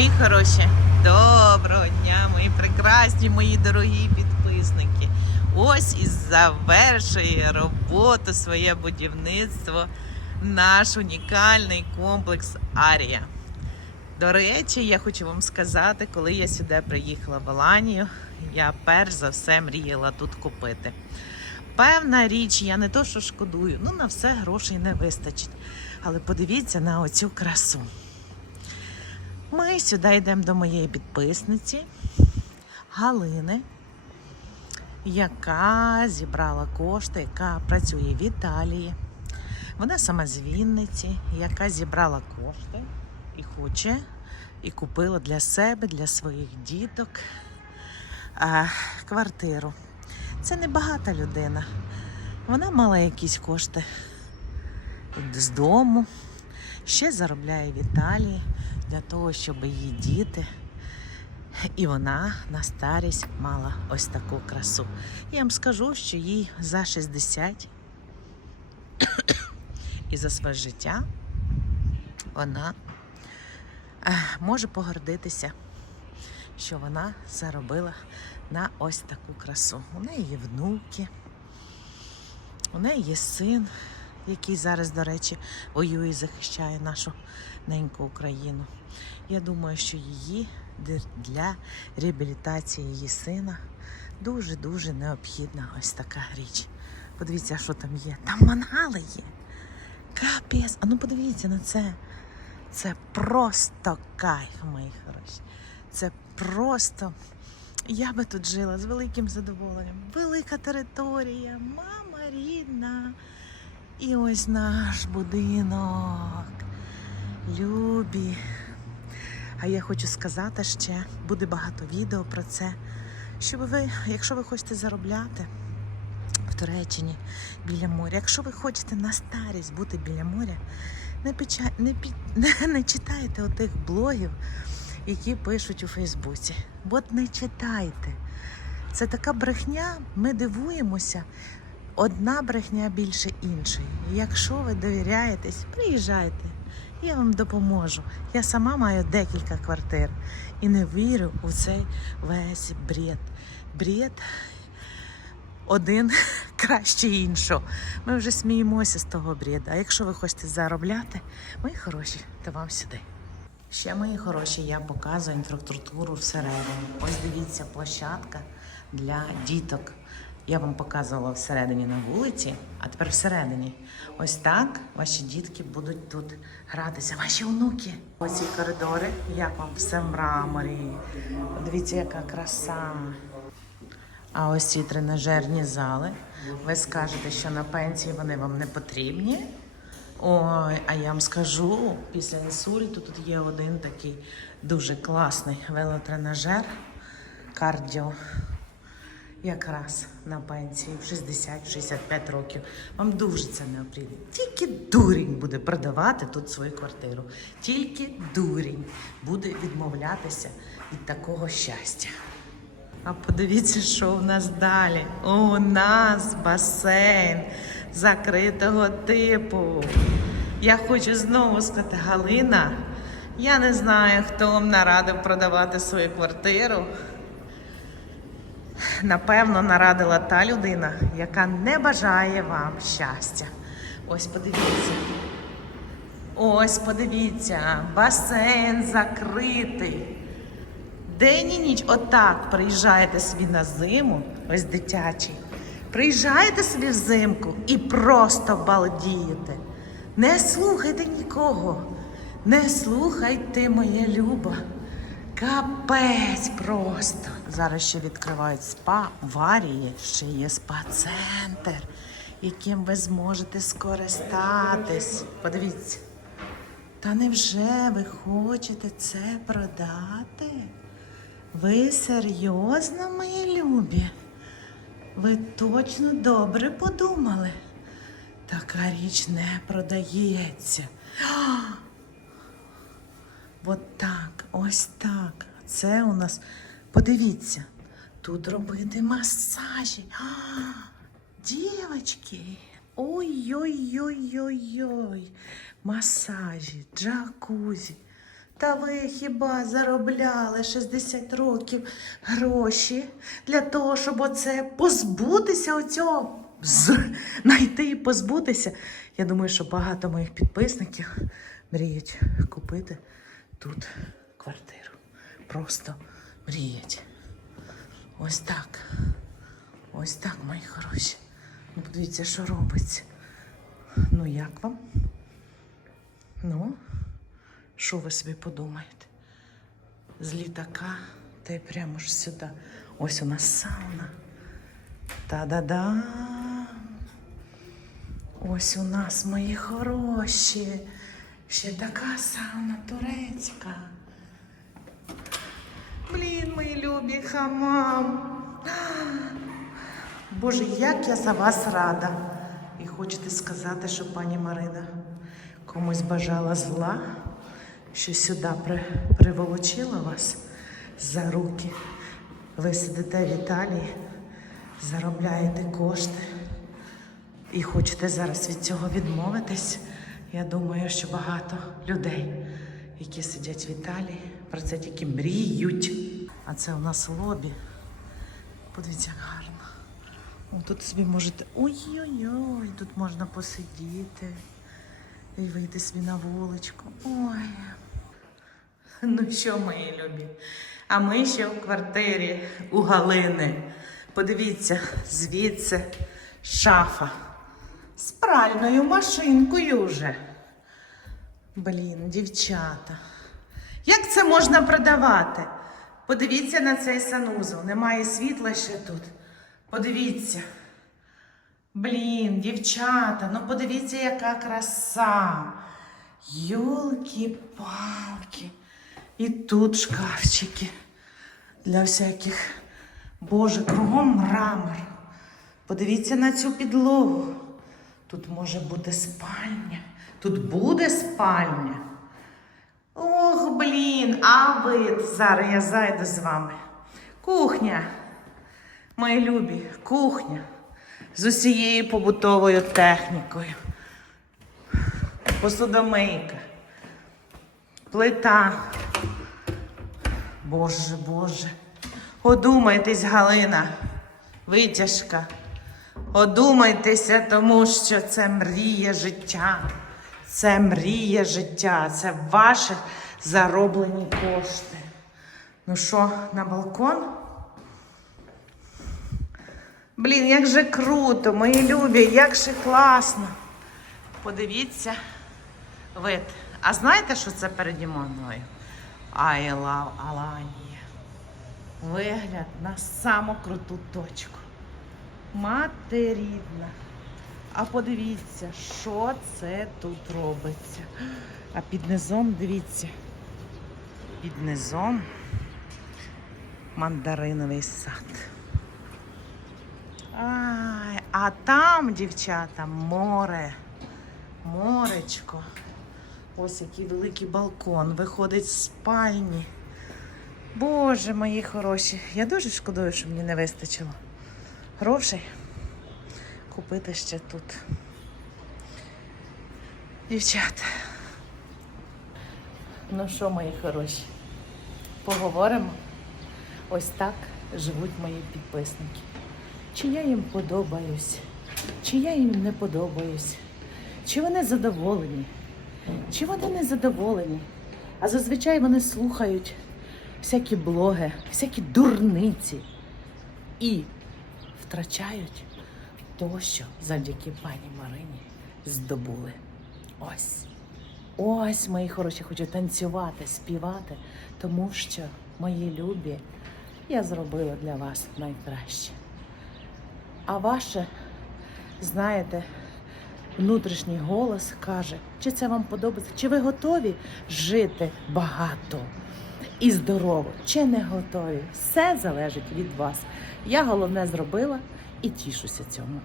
Мої хороші, доброго дня, мої прекрасні, мої дорогі підписники. Ось і завершує роботу своє будівництво наш унікальний комплекс Арія. До речі, я хочу вам сказати, коли я сюди приїхала в Аланію, я перш за все мріяла тут купити. Певна річ, я не то, що шкодую, ну на все грошей не вистачить. Але подивіться на оцю красу. Ми сюди йдемо до моєї підписниці Галини, яка зібрала кошти, яка працює в Італії. Вона сама з Вінниці, яка зібрала кошти і хоче, і купила для себе, для своїх діток а, квартиру. Це не багата людина. Вона мала якісь кошти з дому, ще заробляє в Італії для того, щоб її діти. І вона на старість мала ось таку красу. Я вам скажу, що їй за 60 і за своє життя вона е, може погордитися, що вона заробила на ось таку красу. У неї є внуки, у неї є син, який зараз, до речі, воює і захищає нашу неньку Україну. Я думаю, що її для реабілітації її сина дуже-дуже необхідна ось така річ. Подивіться, що там є. Там мангали є. Капець. А ну подивіться на це. Це просто кайф, мої хороші. Це просто. Я би тут жила з великим задоволенням. Велика територія, мама рідна. І ось наш будинок. Любі. А я хочу сказати ще, буде багато відео про це. Щоб ви, якщо ви хочете заробляти в Туреччині біля моря, якщо ви хочете на старість бути біля моря, не, печа... не, пі... не читайте отих блогів, які пишуть у Фейсбуці. От не читайте. Це така брехня, ми дивуємося. Одна брехня більше іншої. Якщо ви довіряєтесь, приїжджайте. Я вам допоможу. Я сама маю декілька квартир і не вірю у цей весь бред. Бред один краще іншого. Ми вже сміємося з того бреда. А якщо ви хочете заробляти, мої хороші, то вам сюди. Ще мої хороші, я показую інфраструктуру всередині. Ось дивіться, площадка для діток. Я вам показувала всередині на вулиці, а тепер всередині. Ось так ваші дітки будуть тут гратися. Ваші онуки. Ось ці коридори, як вам все в мраморі. Дивіться, яка краса. А ось ці тренажерні зали. Ви скажете, що на пенсії вони вам не потрібні. Ой, а я вам скажу, після інсульту тут є один такий дуже класний велотренажер кардіо. Якраз на пенсії в 60-65 років. Вам дуже це необхідно. Тільки дурень буде продавати тут свою квартиру. Тільки дурень буде відмовлятися від такого щастя. А подивіться, що у нас далі. У нас басейн закритого типу. Я хочу знову сказати, Галина, я не знаю, хто вам нарадив продавати свою квартиру. Напевно, нарадила та людина, яка не бажає вам щастя. Ось подивіться. Ось подивіться, басейн закритий. День і ніч отак приїжджаєте собі на зиму, ось дитячий. Приїжджаєте собі взимку і просто балдієте. Не слухайте нікого. Не слухайте, моя люба. Капець просто. Зараз ще відкривають спа в Арії, ще є спа-центр, яким ви зможете скористатись. Подивіться. Та невже ви хочете це продати? Ви серйозно, мої любі? Ви точно добре подумали? Така річ не продається. От так, ось так. Це у нас. Подивіться, тут робити масажі. А, дівочки. Ой-ой-ой-ой-ой. Масажі, джакузі. Та ви хіба заробляли 60 років гроші для того, щоб оце позбутися оцього, знайти і позбутися? Я думаю, що багато моїх підписників мріють купити тут квартиру. Просто мріють. Ось так. Ось так, мої хороші. Ну, подивіться, що робиться. Ну, як вам? Ну, що ви собі подумаєте? З літака та й прямо ж сюди. Ось у нас сауна. Та-да-да. Ось у нас мої хороші. Ще така сауна турецька. Блін, мої любі хамам. Боже, як я за вас рада. І хочете сказати, що пані Марина комусь бажала зла, що сюди при, приволочила вас за руки. Ви сидите в Італії, заробляєте кошти і хочете зараз від цього відмовитись. Я думаю, що багато людей, які сидять в Італії, про це тільки мріють. А це у нас лобі. Подивіться, як гарно. О, тут собі можете. Ой-ой-ой, тут можна посидіти і вийти собі на вуличку. Ой. Ну що, мої любі? А ми ще в квартирі у Галини. Подивіться, звідси шафа з пральною машинкою вже. Блін, дівчата. Як це можна продавати? Подивіться на цей санузел. Немає світла ще тут. Подивіться. Блін, дівчата, ну подивіться, яка краса. Йолки-палки. І тут шкафчики для всяких. Боже, кругом мрамор. Подивіться на цю підлогу. Тут може бути спальня. Тут буде спальня. Ох, блін, а ви зараз я зайду з вами. Кухня. Мої любі, кухня з усією побутовою технікою. Посудомийка, плита. Боже, Боже. Одумайтесь, Галина, витяжка. Одумайтеся, тому що це мрія життя. Це мрія життя, це ваші зароблені кошти. Ну що, на балкон? Блін, як же круто, мої любі, як же класно. Подивіться, вид. А знаєте, що це переді мною? I love Аланія. Вигляд на саму круту точку. Мати рідна. А подивіться, що це тут робиться. А під низом, дивіться, під низом мандариновий сад. Ай, а там, дівчата, море. Моречко. Ось який великий балкон. Виходить з спальні. Боже мої хороші. Я дуже шкодую, що мені не вистачило грошей купити ще тут. Дівчата. Ну що, мої хороші? Поговоримо. Ось так живуть мої підписники. Чи я їм подобаюсь, чи я їм не подобаюсь, чи вони задоволені, чи вони не задоволені. А зазвичай вони слухають всякі блоги, всякі дурниці і втрачають то, що завдяки пані Марині здобули. Ось. Ось, мої хороші, хочу танцювати, співати, тому що, мої любі, я зробила для вас найкраще. А ваше, знаєте, внутрішній голос каже, чи це вам подобається, чи ви готові жити багато і здорово, чи не готові. Все залежить від вас. Я головне зробила і тішуся цьому.